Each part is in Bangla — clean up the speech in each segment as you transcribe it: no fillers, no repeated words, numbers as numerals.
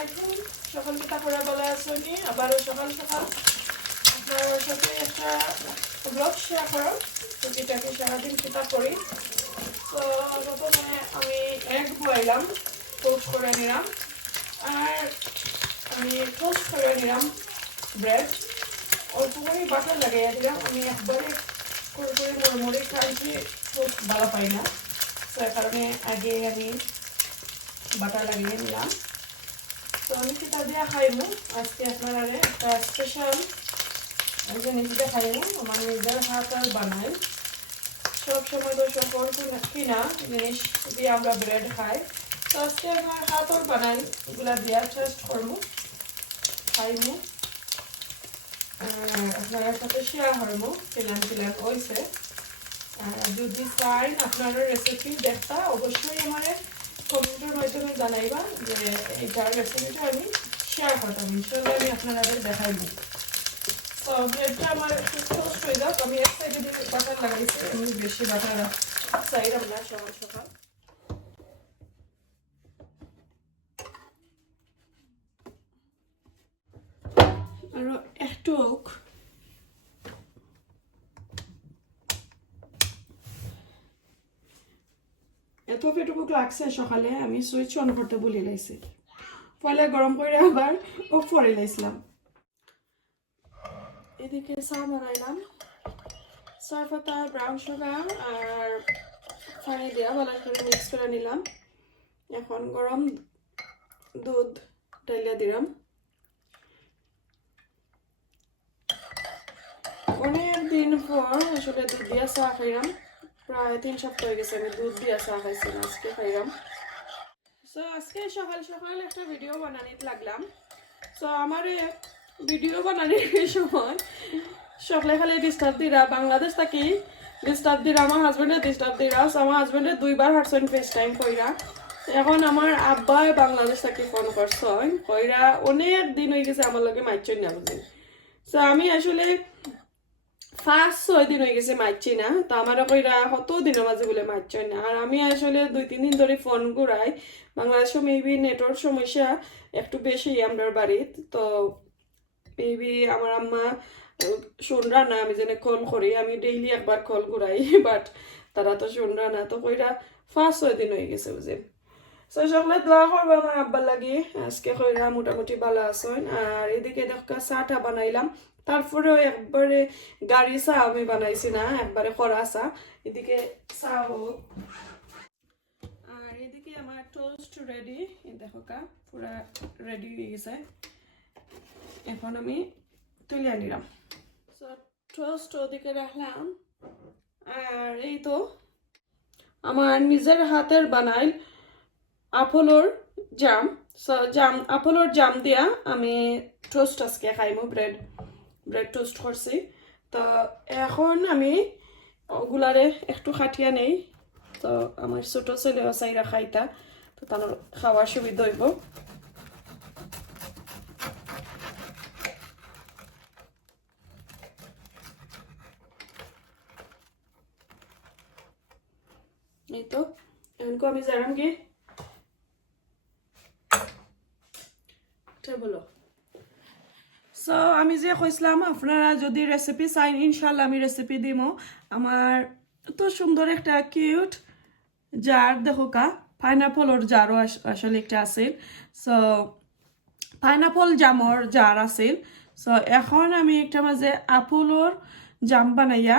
আলাইকুম সকাল কি করে বলা আসনি আবারও সকাল সকাল আপনার সাথে একটা ব্লগ শেয়ার করো তো যেটাকে সারাদিন চিন্তা করি তো প্রথমে আমি এগ বয়াইলাম টোস্ট করে নিলাম আর আমি টোস্ট করে নিলাম ব্রেড অল্প করে বাটার লাগাইয়া দিলাম আমি একবারে করে করে মুড়মুড়ি খাইছি টোস্ট ভালো পাই না তো কারণে আগে আমি বাটার লাগিয়ে নিলাম তো আমি সেটা দিয়ে খাইমু আজকে আপনারা একটা স্পেশাল জিনিস দিয়ে খাইমু আমার নিজের হাতের বানাই সব সময় তো সকল কিনা জিনিস দিয়ে আমরা ব্রেড খাই তো আজকে আমার হাতের বানাই এগুলা দিয়ে টেস্ট করবো খাইমু আপনার সাথে শেয়ার করবো কেলান কেলান হয়েছে যদি চান আপনার রেসিপি দেখতা অবশ্যই আমার কমেন্টের মাধ্যমে জানাইবা যে এইটার রেসিপিটা আমি শেয়ার করতাম ইনশাল্লাহ আমি আপনাদের দেখাইব তো ব্রেডটা আমার টোস্ট হয়ে যাক আমি এক সাইডে দিয়ে বাটার লাগাইছি আমি বেশি বাটার চাইলাম না সকাল সকাল আরো একটু এত পেটুকুক লাগছে সকালে আমি সুইচ অন করতে ভুলে লাইছি পয়লা গরম করে আবার অফ করে লাইছিলাম এদিকে চা বানাইলাম চা পাতা ব্রাউন সুগার আর পানি দিয়া ভালো করে মিক্স করে নিলাম এখন গরম দুধ ডালিয়া দিলাম অনেক দিন পর আসলে দুধ দিয়া চা খাইলাম প্রায় 3 সপ্তাহ হয়ে গেছে আমি দুধ দিয়া চা খাইছি না আজকে খাইলাম সো আজকে সকাল সকাল একটা ভিডিও বানানিতে লাগলাম সো আমার ভিডিও বানানোর সময় সকালে খালি ডিস্টার্ব দিরা বাংলাদেশ থাকি ডিস্টার্ব দিরা আমার হাজবেন্ডে ডিস্টার্ব দিরা আমার হাজবেন্ডে 2 বার হারছেন ফেস টাইম কইরা এখন আমার আব্বা বাংলাদেশ থাকি ফোন করছেন কইরা অনেক দিন হয়ে গেছে আমার লগে মাইচন না বুঝি সো আমি আসলে 5-6 দিন হয়ে গেছে মারছি না তো আমারও কইরা কত দিনের মাঝে বলে মারছি না আর আমি আসলে 2-3 দিন ধরে ফোন ঘুরাই বাংলাদেশে মেবি নেটওয়ার্ক সমস্যা একটু বেশি আমরা বাড়িতে তো মেবি আমার আম্মা শুনরা না আমি যেন কল করি আমি ডেইলি একবার কল ঘুরাই বাট তারা তো শুনরা না তো কইরা 5-6 দিন হয়ে গেছে বুঝে সো সকলে দোয়া করবো আমার আব্বার লাগি আজকে কইরা মোটামুটি ভালো আছেন আর এদিকে দেখা চাটা বানাইলাম তারপরেও একবারে গাড়ি চা আমি বানাইছি না একবারে করা চা এদিকে চা হোক আর এদিকে আমার টোস্ট রেডি দেখো কা পুরা রেডি হয়ে গেছে এখন আমি তুলে নিলাম টোস্ট ওদিকে রাখলাম আর এই তো আমার নিজের হাতের বানাই আপেলর জাম আপেলর জাম দিয়া আমি টোস্ট আজকে খাইমু ব্রেড টোস্ট করছি তো এখন আমি ওগুলারে একটু খাটিয়া নেই তো আমার ছোট ছেলে চাইরা খাইতা তো তার খাওয়ার সুবিধা হইব এই তো এখন আমি জানাম কি বলো সো আমি যে কইছিলাম আপনারা যদি রেসিপি চাইন ইনশাল্লাহ আমি রেসিপি দিব আমার এত সুন্দর একটা কিউট জার দেখো কা পাইনাপলর জারও আসলে একটা আছিল সো পাইনাপল জামর জার আছিল সো এখন আমি একটা মাঝে আপেলর জাম বানাইয়া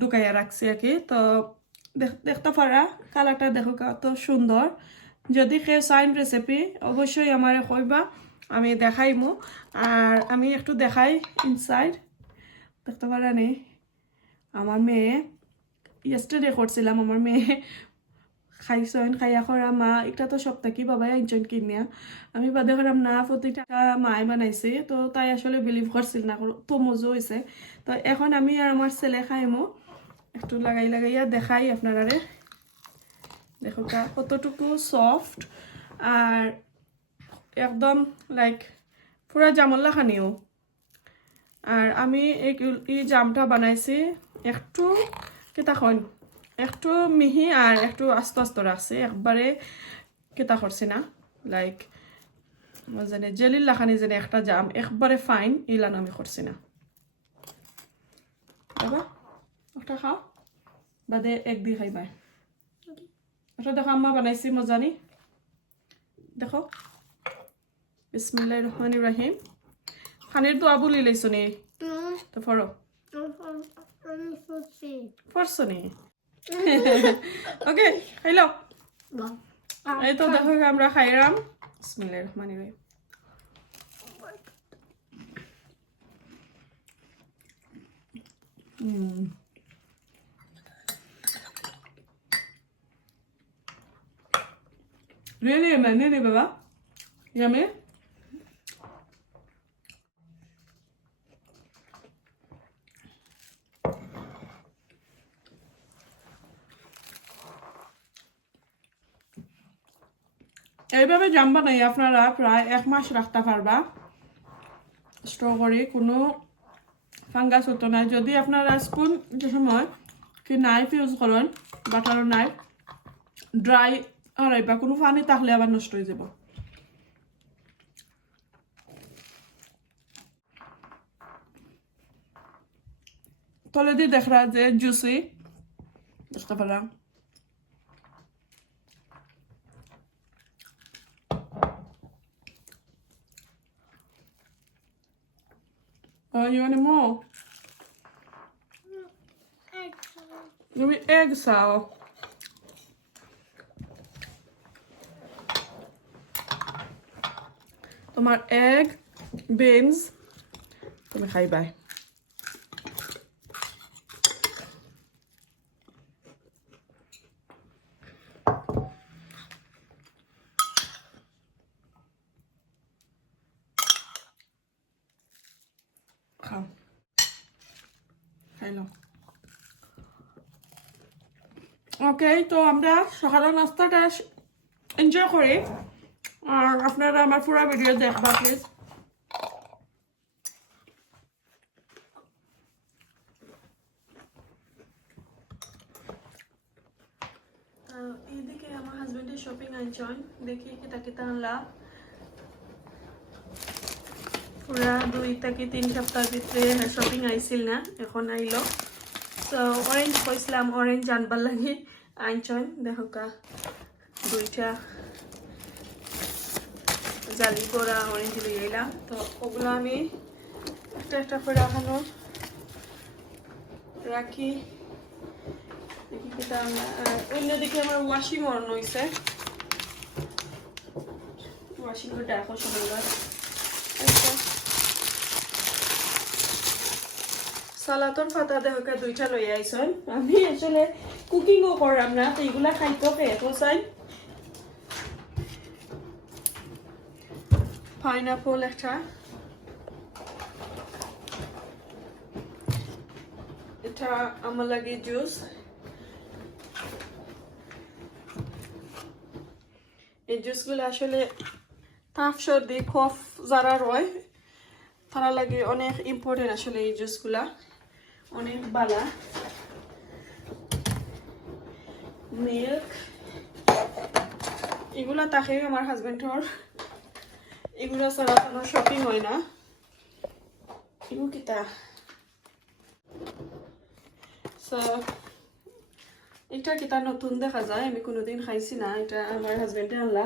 ঢুকাইয়া রাখছি আর কি তো দেখতে পারা কালারটা দেখো কত সুন্দর যদি কেউ চাইন রেসিপি অবশ্যই আমার কইবা আমি দেখাইমু আর আমি একটু দেখাই ইনসাইড দেখতে পারা নেই আমার মেয়ে ইয়েস্টারডে করছিলাম আমার মেয়ে খাইছেন খাইয়া করা মা একটা তো সপ্তাহে বাবাই আনছেন কিনিয়া আমি বাদে করাম না প্রতিটা মায় বানাইছে তো তাই আসলে বিলিভ করছিল না তো মজা হয়েছে তো এখন আমি আর আমার ছেলে খাইমু একটু লাগাইয়া দেখাই আপনারা দেখো কতটুকু সফট আর একদম লাইক পুরা জামল্লা খানিও আর আমি এই জামটা বানাইছি একটু কেতা খন একটু মিহি আর একটু আস্তে আস্তে রাখছি একবারে কেতা করছি না লাইক জানে জেলির লাখানি যেন একটা জাম একবারে ফাইন ইলান আমি করছি না বাবা একটা খাও বাদে এক দিয়ে খাইবাই এটা দেখো আম্মা বানাইছি মজানি দেখো বিসমিল্লাহির রহমানির রহিম খানির দোয়া বলি লাইছো নি তো পড়ো পড়ছো নি ওকে খাইলো এই তো দেখো আমরা খাইরাম বিসমিল্লাহির রহমানির রহিম Really amazing, Baba. Yummy. এইভাবে জাম বানাই আপনারা প্রায় 1 মাস রাখতে পারবা স্টোর করে কোনো ফাঙ্গাস হতো না যদি আপনারা স্পুন যে সময় কি নাইফ ইউজ করেন বাটার নাইফ ড্রাই হারাইবা কোনো পানি থাকলে আবার নষ্ট হয়ে যাব তলে দিয়ে দেখরা যে জুসি দেখতে পেলাম Oh, you want more? Give me egg sour. তোমার egg, beans, তুমি খাইবাই খাও খাইলো ওকে তো আমরা সকালের নাস্তাটা এনজয় করি আর আপনারা আমার পুরো ভিডিও দেখবা প্লিজ এইদিকে আমার হাজবেন্ডের শপিং আনছেন দেখি কিতা কিতা আনলা পুরা 2 থেকে 3 সপ্তাহ ভিতরে শপিং আইছিল না এখন আইলো তো অরেঞ্জ কইছিলাম অরেঞ্জ আনবার লাগি আনছেন দেখো কা 2টা জালি করা অরেঞ্জ লিয়ে এলাম তো ওগুলো আমি একটা একটা করে রাখানো রাখি দেখি কিতা অন্যদিকে আমার ওয়াশিং অন হয়েছে ওয়াশিং করে দেখো সবাই সালাতর পাতা দেখো 2টা লই আইছন আমি আসলে কুকিংও করাম না তো এগুলা খাইতো খেতো চাই পাইনাপল একটা এটা আমার লাগে জুস এই জুসগুলো আসলে তাপ সর্দি কফ যারা রয় তারা লাগে অনেক ইম্পর্টেন্ট আসলে এই জুসগুলা অনেক বালা মিল্ক এগুলা তাকে আমার হাজবেন্ডর এগুলা ছাড়া কোনো শপিং হয় না এগুলো কিতা এটা কিতা নতুন দেখা যায় আমি কোনোদিন খাইছি না এটা আমার হাজবেন্ডে আনলা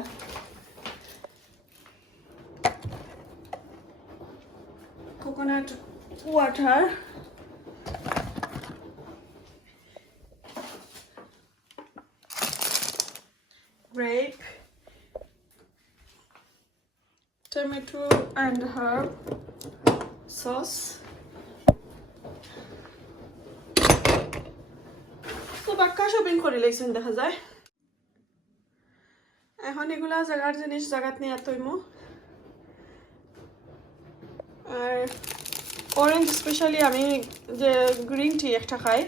coconut water grape tomato and herb sauce তো বাক্কা শপিং করে লাইছেন দেখা যায় এখন এগুলা জায়গার জিনিস জায়গাত নিয়ে তৈমো আর অরেঞ্জ স্পেশালি আমি যে গ্রিন টি একটা খাই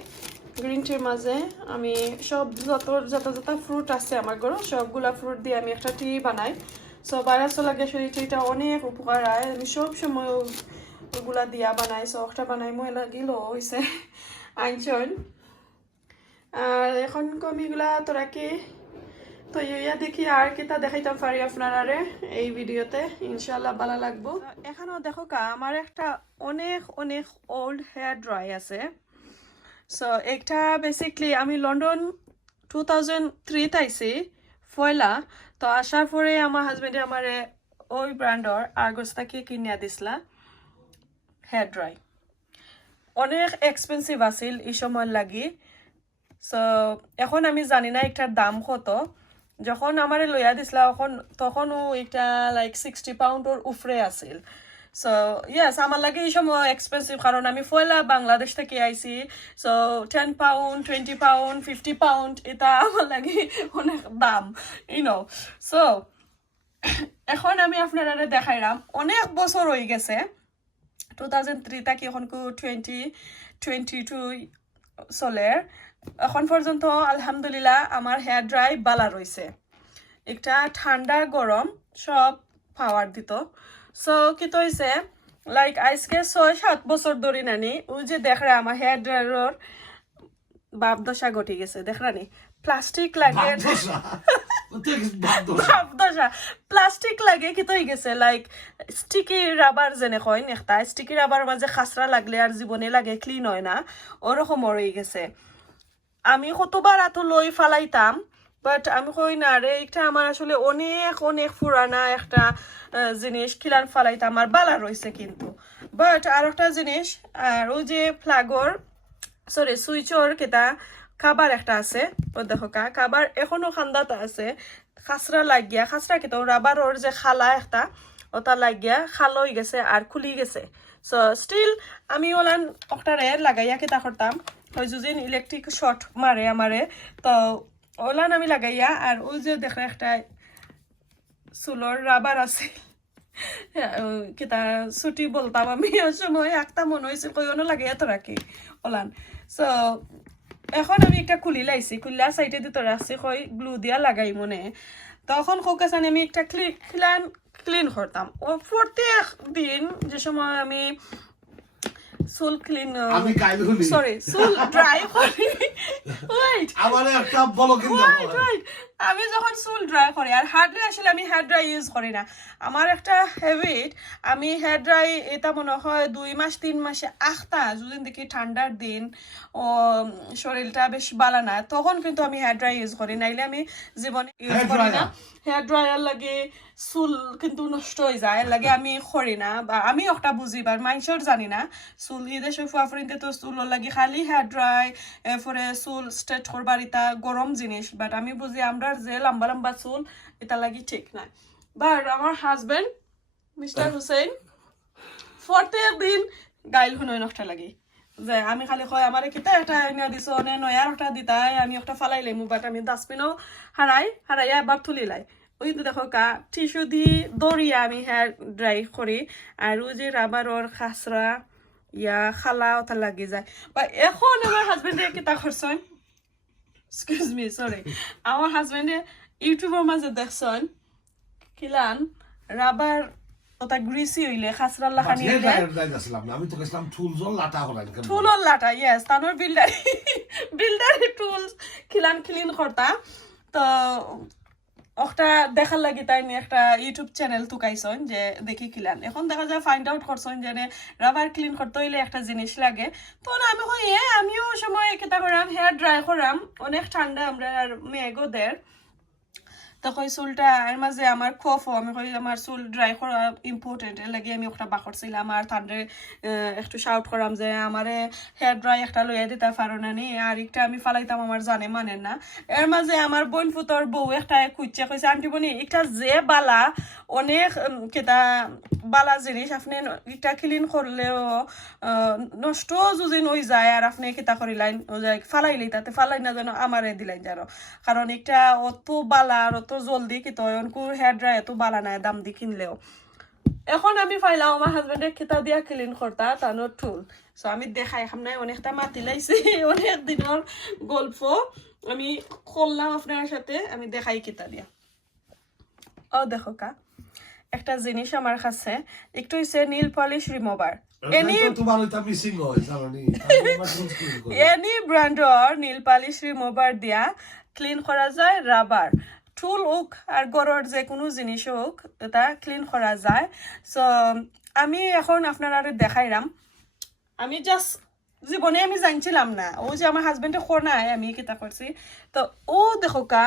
গ্রিন টির মাঝে আমি সব যত ফ্রুট আছে আমার ঘরে সবগুলা ফ্রুট দিয়ে আমি একটা টি বানাই সো ভাইরাসও লাগে শরীরটা অনেক উপকার হয় আমি সব সময় ওগুলা দিয়া বানাই সো একটা বানাই মই লাগিল হয়েছে আইনছন আর এখন কমিগুলা তোরা কি তো ইয়া দেখি আর কিতা দেখাইতাম পারি আপনারারে এই ভিডিওতে ইনশাআল্লাহ ভালো লাগবো এখানেও দেখো কা আমার একটা অনেক অনেক ওল্ড হেয়ার ড্রাই আছে সো একটা বেসিকলি আমি লন্ডন 2003 আইছি পয়লা তো আসার পরে আমার হাজবেন্ডে আমারে ওই ব্র্যান্ডর আর্গোস্তাকে কিনিয়া দিছিলা হেয়ার ড্রাই অনেক এক্সপেন্সিভ আছিল এই সময় লাগি সো এখন আমি জানি না একটার দাম কত যখন আমার লইয়া দিছিলা তখনও একটা লাইক 60 পাউন্ডর উফরে আছিল সো ইয়েস আমার লাগে এই সময় এক্সপেন্সিভ কারণ আমি পয়লা বাংলাদেশ থেকে আইছি সো 10 পাউন্ড 20 পাউন্ড 50 পাউন্ড এটা আমার লাগে অনেক দাম ইউনো সো এখন আমি আপনারা দেখাইলাম অনেক বছর হয়ে গেছে 2003 থেকে এখন 2022 চলের এখন পর্যন্ত আলহামদুলিল্লাহ আমার হেয়ার ড্রাই বালা রয়েছে একটা ঠান্ডা গরম সব পাওয়ার দিত সো কি তো হয়েছে লাইক আজকে 6-7 বছর ধরে নানি ওই যে দেখরা আমার হেয়ার ড্রায়ার বাপ দশা ঘটে গেছে দেখরানি প্লাস্টিক লাগে প্লাস্টিক লাগে কি তো হয়ে গেছে লাইক স্টিকি রাবার যেনে কয় একটা স্টিকি রাবার মাঝে খাসরা লাগলে আর জীবনে লাগে ক্লিন হয় না ওরকম হয়ে গেছে আমি কতবার এত লই ফালাইতাম বাট আমি কই না রে এটা আমার আসলে অনেক অনেক পুরানা একটা জিনিস কিলান ফালাইতাম আর বালা রয়েছে কিন্তু বাট আর একটা জিনিস আর ওই যে ফ্ল্যাগর সরি সুইচর কেটা খাবার একটা আছে ও দেখো খাবার এখনো খান্দাটা আছে খাসরা লাগিয়া খাসরা কেটা রাবারর যে খালা একটা ওটা লাগিয়া খালো হয়ে গেছে আর খুলি গেছে সো স্টিল আমি ওলান ওটারে লাগাইয়া কেটা করতাম ওই যদিন ইলেকট্রিক শর্ট মারে আমারে তো ওলান আমি লাগাইয়া আর ওই যে দেখো একটা চুলোর রাবার আছে কেটা ছুটি বলতাম আমি ওই সময় একটা মনে হয়েছিল কইনো লাগাইয়া তো রাখি ওলান সো এখন আমি একটা খুলি লাইছি খুললা সাইডে দিতে রাখছি কই গ্লু দিয়া লাগাই মনে তখন কোকাসানি আমি একটা ক্লিন করতাম ও প্রত্যেক দিন যে সময় আমি চুল ক্লিন আমি গাইল হলি সরি চুল ড্রাই করি ওয়েট আমারে একটা বলো কিন্তু আমি যখন চুল ড্রাই করি আর হার্ডলি আসলে আমি হেয়ার ড্রাই ইউজ করি না আমার একটা হ্যাবিট আমি হেয়ার ড্রাই এটা মনে হয় 2 মাস 3 মাসে আখতা যদি দেখি ঠান্ডার দিন ও শরীরটা বেশ ভালো না তখন কিন্তু আমি হেয়ার ড্রাই ইউজ করি নাইলে আমি জীবনে ইউজ করি না হেয়ার ড্রায়ার লাগে চুল কিন্তু নষ্ট হয়ে যায় লাগে আমি করি না বা আমি একটা বুঝিবার মানুষের জানি না চুল ইদেশে ফুয়াফরিনতে তো চুল লাগে খালি হেয়ার ড্রাই এরপরে চুল স্ট্রেট করবার এটা গরম জিনিস বাট আমি বুঝি আমরা যে লম্বা লম্বা চুল এটা লাগি ঠিক না বাট আমার হাজবেন্ড মিস্টার হুসেন প্রত্যেক দিন গাইল শুনই নষ্ট লাগে যে আমি খালি কয় আমার কিতা একটা এনে দিছো নে নয়ার একটা দিতাই আমি একটা ফালাই লাইমু বাট আমি ডাস্টবিনও হারাইয়া এবার তুলি লাই ওই দেখো টিস্যু দি দরিয়া আমি হেয়ার ড্রাই করি আর ওই যে রাবারর খাসরা ইয়া খালা ওটা লাগি যায় বা এখন আমার হাজবেন্ডে কিতা করছেন এক্সকিউজ মি সরি আমার হাজবেন্ডে ইউটিউবের মাঝে দেখছেন কিলান রাবার ওটা গ্রিসি হইলে খাসরা লাখানি আমি তো গেছিলাম টুলজল লাটা হলাম টুলর লাটা ইয়েস তানোর বিল্ডারি টুলস কিলান ক্লিন করতা তো একটা দেখার লাগি তাই একটা ইউটিউব চ্যানেল তুকাইছেন যে দেখি কিলান এখন দেখা যায় ফাইন্ড আউট করছেন যে রাবার ক্লিন করতে হইলে একটা জিনিস লাগে তো আমি কই আমিও সময় কেটা করাম হেয়ার ড্রাই করাম অনেক ঠান্ডা আমরা আর মেঘোদের তো কই চুলটা এর মাঝে আমার খোফ আমি কই আমার চুল ড্রাই করা ইম্পর্টেন্ট এর লাগে আমি একটা বাকরছিলাম আর তান্ডে একটু শাউট করাম যে আমারে হেয়ার ড্রাই একটা লইয়া দিতে পারো না নি আর একটা আমি ফালাইতাম আমার জানে মানেন না এর মাঝে আমার বোন ফুতর বউ একটা খুঁজছে কইছে আন্টি বনি একটা যে বালা অনেক কেটা বালা জিনিস আপনি এটা ক্লিন করলেও নষ্ট যদি নই যায় আর আপনি কেটা করিলাইন ফালাইলেই তাতে ফালাই না যেন আমারে দিলাইন জানো কারণ এটা অত বালা আর অত জলদি কি তখন হেয়ার ড্রাই এত বালা নাই দাম দি কিনলেও এখন আমি ফাইলাম আমার হাজবেন্ডের খেতা দিয়া ক্লিন করতা তানোর টুল সো আমি দেখাই সামনে অনেকটা মাতি লাইছি অনেক দিনের গল্প আমি করলাম আপনার সাথে আমি দেখাই খেতা দিয়া ও দেখো একটা জিনিস আমার কাছে একটু হইছে নীল পলিশ রিমুভার এনি ব্র্যান্ডর নীল পলিশ রিমুভার দিয়া ক্লিন করা যায় রাবার টুল হোক আর গড়র যে কোনো জিনিস হোক এটা ক্লিন করা যায়। সো আমি এখন আপনারা দেখাইলাম। আমি জাস্ট জীবনে আমি জানছিলাম না, ও যে আমার হাজবেন্ডে খোর নাই আমি কিতা করছি। তো ও দেখো কা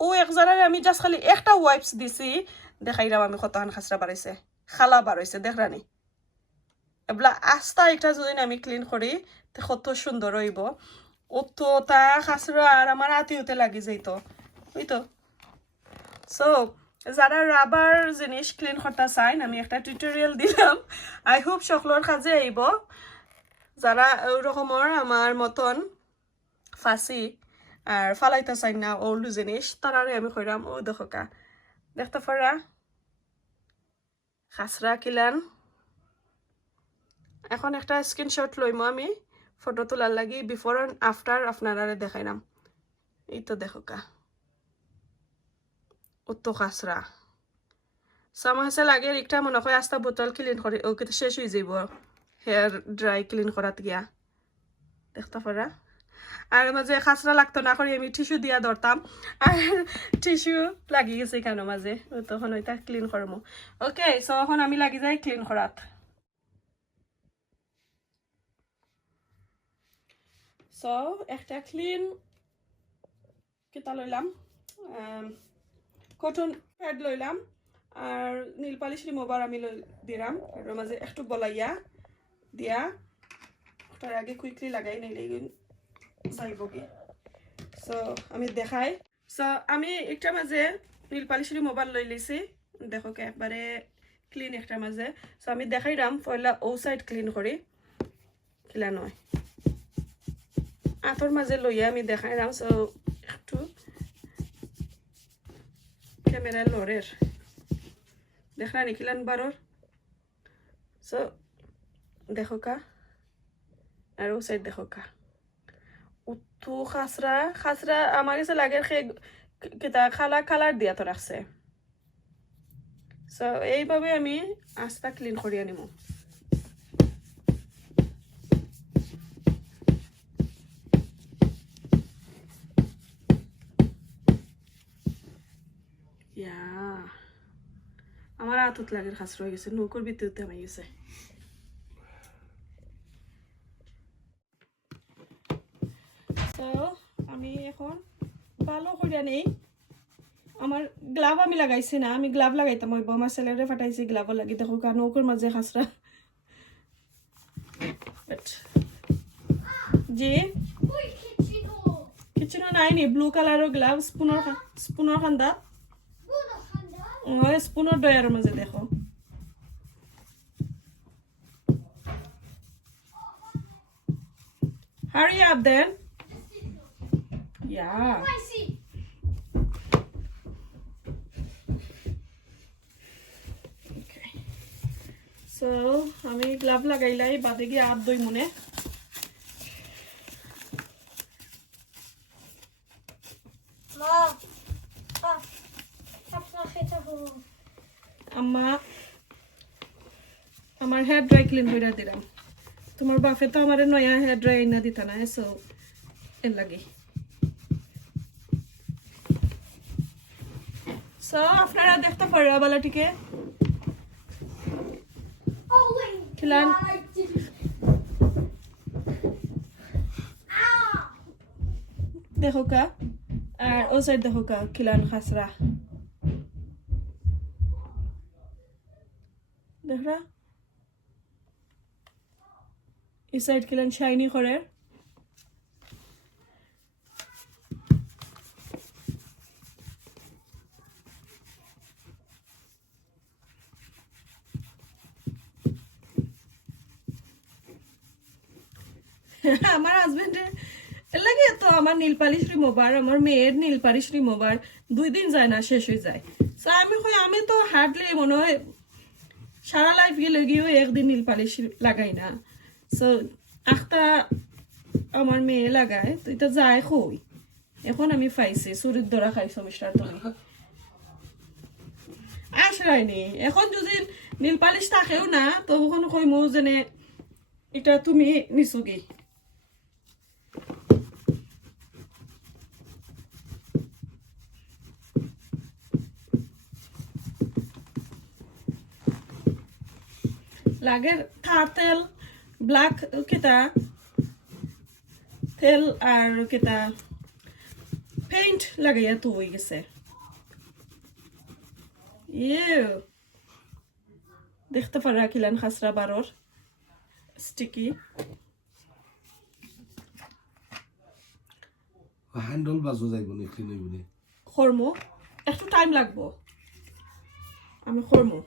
ও একজনের আমি জাস্ট খালি একটা ওয়াইপস দিছি, দেখাইলাম আমি কতখান খাসরা বাড়াইছে, খালা বাড়াইছে দেখরানি। এবলা আস্তা একটা যদি আমি ক্লিন করি তো কত সুন্দর হইব। ও তো তা খাসরা আর আমার আতিউতে লাগি যাইত ওই তো। সো যারা রাবার জিনিস ক্লিন করতে চাইন আমি একটা টিউটোরিয়াল দিলাম, আই হোপ সকলের কাজে আইব। যারা ওরকমর আমার মতন ফাঁসি আর ফালাইতে চাই না ওল্ড জিনিস তারারে আমি কইরাম। ও দেখো কা দেখতে পারা খাসরা কিলান। এখন একটা স্ক্রিনশট লইম আমি ফটো তোলার লাগি, বিফোর এন্ড আফটার আপনারা দেখাইলাম। এই তো দেখো কা অত খাসরা আমার কাছে লাগে একটা মনে হয় আস্তা বোতল ক্লিন করে ও কিন্তু শেষ হয়ে যাব হেয়ার ড্রাই ক্লিন করাত গিয়া, দেখতে পারা। আর মাঝে খাসরা লাগতো না করে আমি টিস্যু দিয়া ধরতাম, আর টিস্যু লাগি গেছে কেন মাঝে, তখন ওইটা ক্লিন করবো। ওকে, সো এখন আমি লাগি যাই ক্লিন করাত। সো একটা ক্লিন কিতা লইলাম, কটন প্যাড লইলাম আর নীল পালিশ রিমুভার আমি দিলাম, এর মাঝে একটু বলাইয়া দিয়া তার আগে কুইকলি লাগাই নিলে যাইব কি। সো আমি দেখাই। সো আমি একটা মাঝে নীল পালিশ রিমুভার লই লিছি, দেখো কে একবারে ক্লিন একটা মাঝে। সো আমি দেখাইলাম পয়লা ও সাইড ক্লিন করি কিলা নয়, আঁতর মাঝে লইয়া আমি দেখাইলাম। সো একটু ক্যামেরা লরের দেখলা নিখিলান বারোর। সো দেখো কা আর ও সাইড দেখো কা উত্তু খাসরা খাসরা আমার কাছে লাগে কিতা কালার দিয়া তো রাখছে। সো এইভাবে আমি আস্তা ক্লিন করি আনিম। আমার আতত লাগের খাসরা হয়ে গেছে, নৌকর ভিতরতে হয়ে গেছে। তো আমি এখন ভালো করিয়া নেই। আমার গ্লাভ আমি লাগাইছি না, আমি গ্লাভ লাগাইতাম হইব, আমার ছেলেরে ফাটাইছি গ্লাভও লাগি। দেখো কারণ নৌকর মাঝে খাসরা জি কিচেনও নাই নি ব্লু কালারও গ্লাভ স্পুনের খান্দা স্পুনের ডয়ার মাঝে দেখো। Hurry up then. Yeah. Okay. So, আমি গ্লাভ লাগাইলাই বাদে গিয়ে হাত ধুই মনে। আম্মা আমার হেয়ার ড্রাই ক্লিন করে দিলাম। তোমার বাপে তো আমার নয়া হেয়ার ড্রাই না দিতা না, এসো এর লাগে। সো আপনারা দেখতে পারা বালাটিকে খিলান দেখো কা আর ও সাইড দেখো কা খিলান খাসরা দেখরা এই সাইড খিলান শাইনি করে। আমার হাজবেন্ডের লাগে তো আমার নীল পালিশ রিমুভার, আমার মেয়ের নীল পালিশ রিমুভার 2 দিন যায় না, শেষ হয়ে যায়। সো আমি তো হার্ডলি মনে হয় সারা লাইফ গেলে গিয়েও একদিন নীল পালিশ লাগাই না। সো আখটা আমার মেয়ে লাগায় তো এটা যায় কই। এখন আমি পাইছি চুরির ধরা খাইছো মিস্টার তুমি আসরাইনি। এখন যদি নীল পালিশ থাকেও না তখন কইমু যেনে এটা তুমি নিছো কি। লাগে থার তেল ব্ল্যাক কিতা তেল আর কিতা পেইন্ট লাগাইয়া তো হয়ে গেছে দেখতে পারা কিলান খাসরা বারোর স্টিকি হ্যান্ডল বাজো যাইব নি ক্লিন হইব নি খরমো একটু টাইম লাগবো আমি খরমো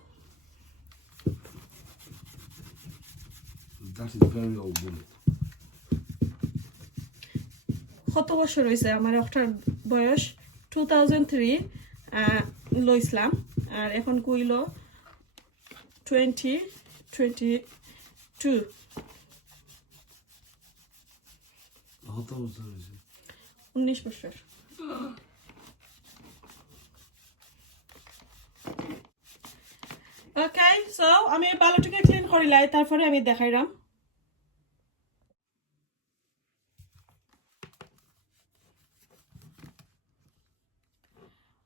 that is very old bullet কত বছর হয়েছে আমার একটার বয়স 2003 লইছিলাম আর এখন কইল 2022 কত বছর হয়েছে 19 বছর ওকে সো আমি বালুটিকে ক্লিন করিলাই তারপরে আমি দেখাইলাম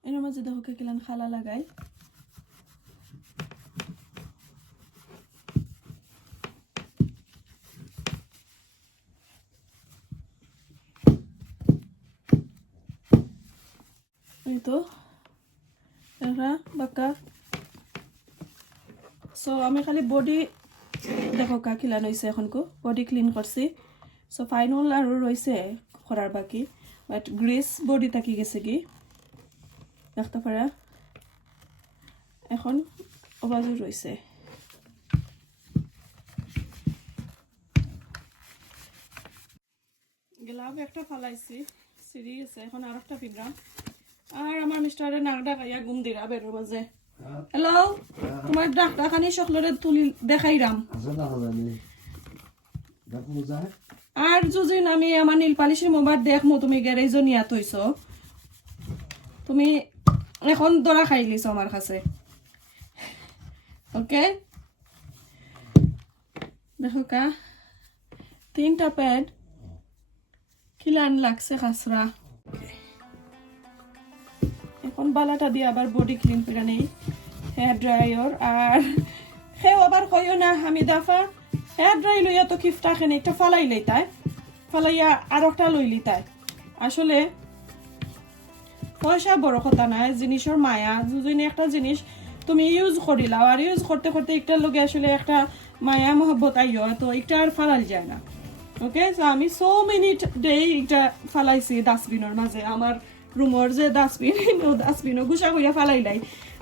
এর মাঝে দেখো কিলান খালা লাগাই এই তো এটা বাক্কা সো আমি খালি বডি দেখো কা কিলান হয়েছে এখনকো বডি ক্লিন করছি সো ফাইনাল আর রয়েছে করার বাকি বাট গ্রিস বডি থাকি গেছে কি দেখতে পারা এখন অবাজু রয়েছে গেলাম একটা ফালাইছি সিঁড়ি গেছে এখন আর একটা ফিরলাম আর আমার মিস্টারে নাক ডাকাইয়া ঘুম দিরা বেরোর মাঝে হ্যালো তোমার ডাকটা খানি সকলরে তুলি দেখাইরাম আর যদিন আমি আমার নীল পালিশের মোবাইল দেখমু তুমি গ্যারেজ নিয়া তৈছ তুমি এখন দরা খাইলিছ আমার কাছে ওকে দেখো কা 3টা প্যাড কিলান লাগছে খাসরা এখন বালাটা দিয়ে আবার বডি ক্লিন করে নেই হেয়ার ড্রায়ার আর সেও আবার কইও না আমি দাফা হেয়ার ড্রাই লইয়া তো কিফটা খেনে একটা ফালাই লইতাই ফালাইয়া আর একটা লইলি তাই আসলে পয়সা বড় কথা নাই জিনিসের মায়া যদি একটা জিনিস তুমি ইউজ করিলাও আর ইউজ করতে করতে একটার লগে আসলে একটা মায়া মহব্বত আইও তো একটা আর ফালাই যায় না ওকে সো আমি সো মিনিট ডে একটা ফালাইছি ডাস্টবিনের মাঝে আমার রুমর যে ডাস্টবিনও গুছা কইরা ফালাইলাই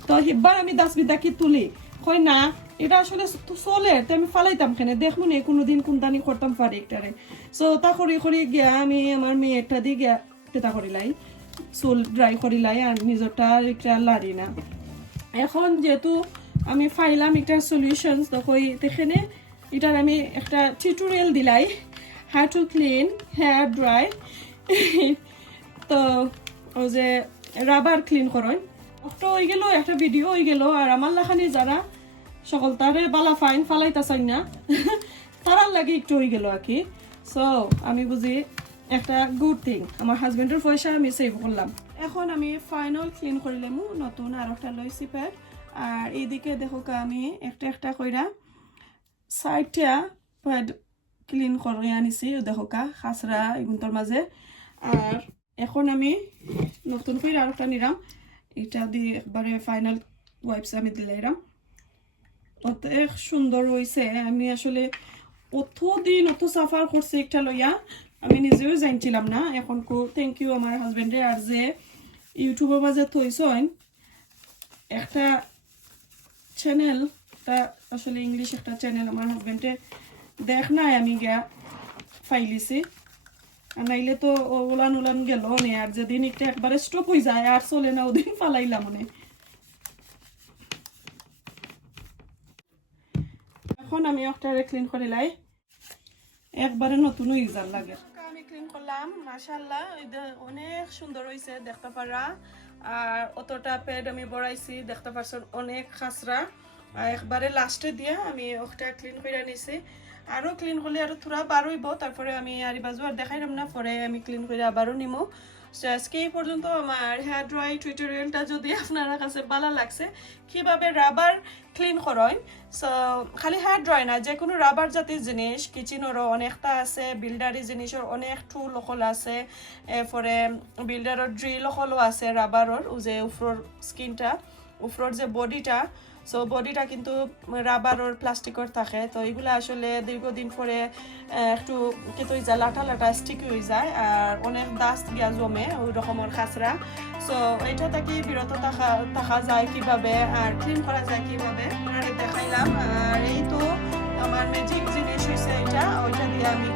তো হিব্বার আমি ডাস্টবিনটা কি তুলি কই না এটা আসলে চলে তো আমি ফালাইতাম কেন দেখবো নি কোনোদিন কোনটানি করতাম পারি একটারে সো তা করি গিয়া আমি আমার মেয়েরটা দিয়ে গিয়া টেটা করিলাই চুল ড্রাই করিলাই আর নিজরটা একটা লাড়ি না এখন যেহেতু আমি ফাইলাম একটা সলিউশন তো কই দেখেনে এটার আমি একটা টিউটোরিয়াল দিলাই how to clean hair dry তো ওই যে রাবার ক্লিন করেন একটা হয়ে গেল একটা ভিডিও হয়ে গেল আর আমার লাখানি যারা সকল তারে বালা ফাইন ফালাইতা চাই না তারার লাগে একটু হয়ে গেল আর কি সো আমি বুঝি একটা গুড থিং আমার হাজবেন্ডের পয়সা আমি সেভ করলাম এখন আমি ফাইনাল ক্লিন করিলাম নতুন আর একটা লইছি প্যাড আর এইদিকে দেখো আমি একটা কইরা সাইডটা প্যাড ক্লিন করে আনিছি দেখো খাসরা এগুলোর মাঝে আর এখন আমি নতুন করে আর একটা নিলাম এটা দিয়ে একবারে ফাইনাল ওয়াইপস আমি দিলাম অত সুন্দর হয়েছে আমি আসলে অত সাফার করছি একটা লইয়া আমি নিজেও জানছিলাম না এখন থ্যাংক ইউ আমার হাজবেন্ডে আর যে ইউটিউবের মাঝে থইছেন একটা চ্যানেলটা আসলে ইংলিশ একটা চ্যানেল আমার হাজবেন্ডে দেখ নাই আমি গিয়া ফাইলিছি আর নাইলে তো উলান গেল নে আর যেদিন একটা একবারে স্টপ হয়ে যায় আর চলে না ওদিন ফালাইলাম মনে এখন আমি একটা ক্লিন করে লাই একবারে নতুন ইউজার লাগে আমি ক্লিন করলাম মাশাআল্লাহ অনেক সুন্দর হয়েছে দেখতে পারা আর অতটা প্যাড আমি বড়াইছি দেখতে পারছেন অনেক খাসরা আর একবারে লাস্টে দিয়ে আমি ওটা ক্লিন করে নিছি আরও ক্লিন করলে আরও থোড়া বার হইব তারপরে আমি আর বাজু আর দেখাইলাম না পরে আমি ক্লিন করে আবারও নিমো সো আজকে এই পর্যন্ত আমার হেয়ার ড্রাই টিউটোরিয়ালটা যদি আপনার কাছে ভালো লাগছে কিভাবে রাবার ক্লিন করেন সো খালি হেয়ার ড্রাই না যে কোনো রাবার জাতীয় জিনিস কিচেনেরও অনেকটা আছে বিল্ডারি জিনিসের অনেক টুল সকল আছে এরপরে বিল্ডারের ড্রিল সকলও আছে রাবারের ও যে উপরের স্কিনটা উপরের যে বডিটা সো বডিটা কিন্তু রাবারের প্লাস্টিকের থাকে তো এগুলো আসলে দীর্ঘদিন পরে একটু কিন্তু লাটা লাটা স্টিকি হয়ে যায় আর অনেক দাস্ত গিয়া জমে ওই রকমের খাসরা সো এটা থেকে বিরত থাকা যায় কিভাবে আর ক্লিন করা যায় কিভাবে আপনারা দেখাইলাম আর এই তো আমার ম্যাজিক জিনিস হয়েছে এটা ওইটা দিয়ে আমি